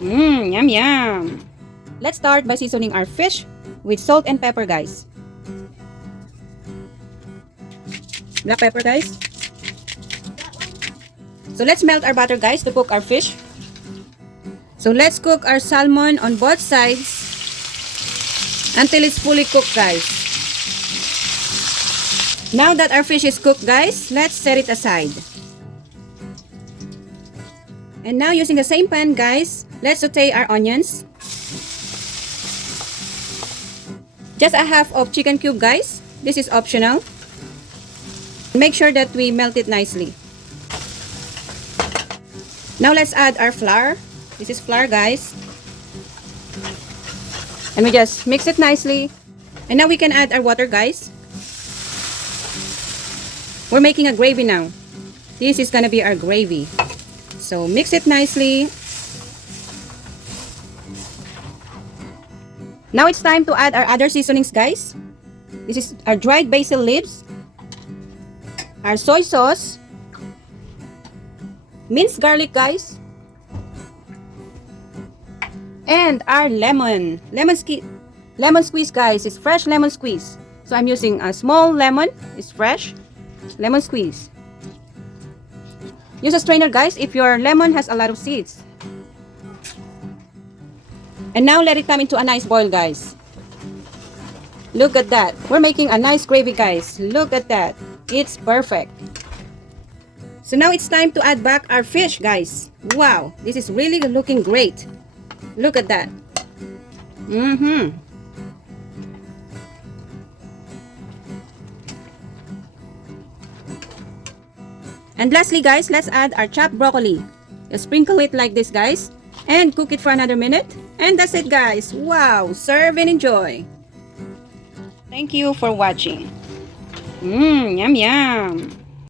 Yum yum. Let's start by seasoning our fish with salt and pepper, guys. Black pepper, guys. So let's melt our butter, guys, to cook our fish. So let's cook our salmon on both sides until it's fully cooked, guys. Now that our fish is cooked, guys, let's set it aside. And now using the same pan, guys, let's saute our onions. Just a half of chicken cube, guys. This is optional. Make sure that we melt it nicely. Now let's add our flour. This is flour, guys. And we just mix it nicely. And now we can add our water, guys. We're making a gravy now. This is gonna be our gravy. So mix it nicely. Now it's time to add our other seasonings, guys. This is our dried basil leaves, our soy sauce, minced garlic, guys, and our lemon squeeze, guys. It's fresh lemon squeeze. So I'm using a small lemon. It's fresh lemon squeeze. Use a strainer, guys, if your lemon has a lot of seeds. And now let it come into a nice boil, guys. Look at that. We're making a nice gravy, guys. Look at that. It's perfect. So now it's time to add back our fish, guys. Wow, this is really looking great. Look at that. And lastly, guys, let's add our chopped broccoli. Just sprinkle it like this, guys, and cook it for another minute. And that's it, guys. Wow, serve and enjoy. Thank you for watching. Yum yum.